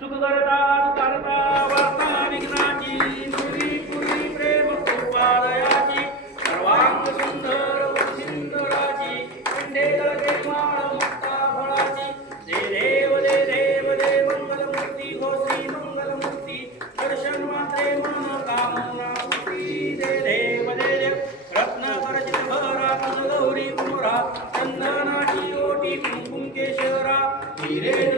सुख करता करता वार्ता विघ्नाची पूर्वी पूर्वी प्रेम कृपालयाची सर्वांग सुंदर सुंदराची खंडेला जयमाळ मुक्ता फळाची दे देव दे देव दे मंगलमूर्ती हो मंगलमूर्ती दर्शन मात्रे मन कामना मूर्ती दे देव दे देव रत्नाकर भरा गौरी कुमरा चंदनाची ओटी कुंकुम केशरा हिरे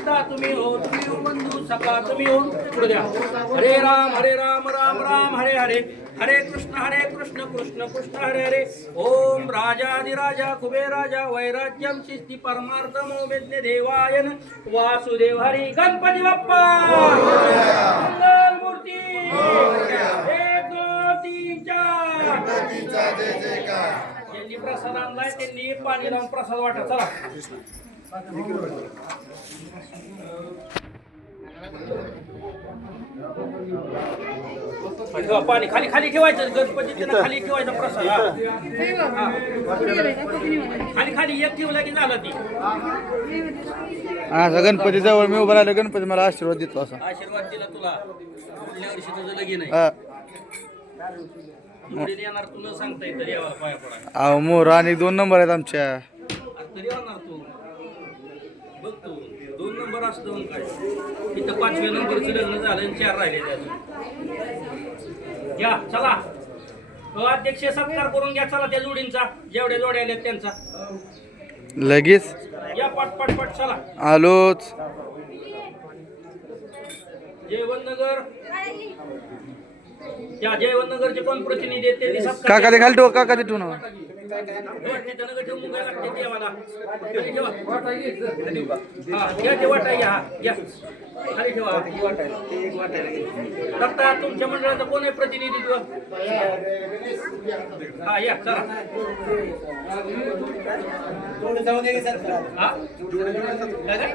पिता तुम्ही हो तुम्ही हो बंधू सखा तुम्ही हो. पुढे द्या. हरे राम हरे राम राम राम हरे हरे. हरे कृष्ण हरे कृष्ण कृष्ण कृष्ण हरे हरे. ओम राजाधिराजा कुबेराजा वैराज्यम शिस्ती परमार्थमो वेद्य देवायन वासुदेव हरी गणपती बाप्पा! मंगल मूर्ती एक तीन चार! ज्यांनी प्रसाद आणलाय त्यांनी पाणी लावून प्रसाद वाटा. चला. ठेवा पाणी खाली खाली ठेवायचं. गणपती खाली ठेवायचा प्रसाद. हा. खाली खाली एक ठेवला की झालं ती. असं गणपती जवळ मी उभा राहिलो गणपती मला आशीर्वाद देतो असा. आशीर्वाद दिला तुला. पुढल्या वर्षी तुझं लगीन आहे. हा. मुलीने येणार तुला सांगता येतं पाया अहो मोर आणि दोन नंबर आहेत आमच्या आता तरी येणार तू बघ तू दोन नंबर असतो मग काय? इथं पाचव्या नंबरचं लग्न झालं आणि चार राहिले त्यात. घ्या चला. तो अध्यक्ष सत्कार करून घ्या. चला त्या जोडींचा. जेवढ्या जोड्या आल्या त्यांचा. लगेच? या पट पट पट चला. आलोच. जयवंतनगर. त्या जयवंतनगरचे कोण प्रतिनिधी आहेत त्यांनी सत्कार काका ते खाली ठेवा काका ते ठेवू. दत्ता तुमच्या मंडळाचं कोण आहे प्रतिनिधित्व? हा या. चला. हा काय काय?